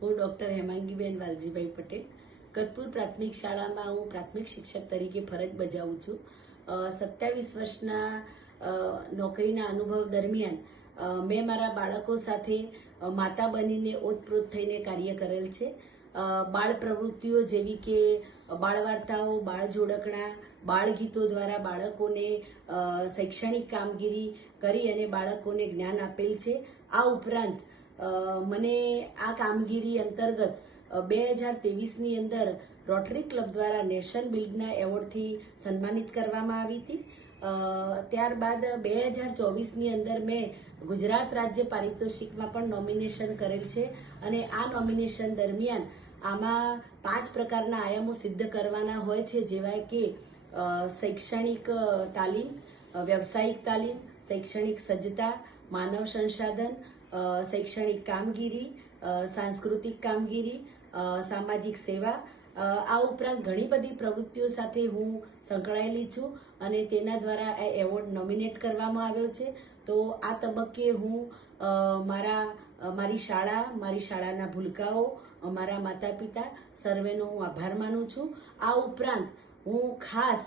હું ડૉક્ટર હેમાંગીબેન વાલજીભાઈ પટેલ કતપુર પ્રાથમિક શાળામાં હું પ્રાથમિક શિક્ષક તરીકે ફરજ બજાવું છું. 27 વર્ષના નોકરીના અનુભવ દરમિયાન મેં મારા બાળકો સાથે માતા બનીને ઓતપ્રોત થઈને કાર્ય કરેલ છે. બાળ પ્રવૃત્તિઓ જેવી કે બાળ વાર્તાઓ, બાળ જોડકણા, બાળ ગીતો દ્વારા બાળકોને શૈક્ષણિક કામગીરી કરી અને બાળકોને જ્ઞાન આપેલ છે. આ ઉપરાંત મને આ કામગીરી અંતર્ગત 2023ની અંદર રોટરી ક્લબ દ્વારા નેશન બિલ્ડના એવોર્ડથી સન્માનિત કરવામાં આવી હતી. ત્યારબાદ 2024ની અંદર મેં ગુજરાત રાજ્ય પારિતોષિકમાં પણ નોમિનેશન કરેલ છે અને આ નોમિનેશન દરમિયાન આમાં 5 પ્રકારના આયામો સિદ્ધ કરવાના હોય છે, જેવા કે શૈક્ષણિક તાલીમ, વ્યવસાયિક તાલીમ, શૈક્ષણિક સજ્જતા, માનવ સંસાધન, શૈક્ષણિક કામગીરી, સાંસ્કૃતિક કામગીરી, સામાજિક સેવા. આ ઉપરાંત ઘણી બધી પ્રવૃત્તિઓ સાથે હું સંકળાયેલી છું અને તેના દ્વારા આ એવોર્ડ નોમિનેટ કરવામાં આવ્યો છે. તો આ તબક્કે હું મારી શાળા, મારી શાળાના ભૂલકાઓ, મારા માતા પિતા સર્વેનો હું આભાર માનું છું. આ ઉપરાંત હું ખાસ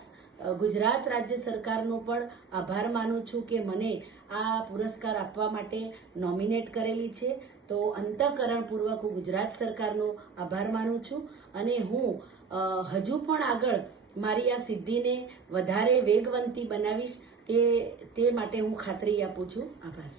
ગુજરાત રાજ્ય સરકારનો પણ આભાર માનું છું કે મને આ પુરસ્કાર આપવા માટે નોમિનેટ કરેલી છે. તો અંતઃકરણપૂર્વક હું ગુજરાત સરકારનો આભાર માનું છું અને હું હજુ પણ આગળ મારી આ સિદ્ધિને વધારે વેગવંતી બનાવીશ તે માટે હું ખાતરી આપું છું. આભાર.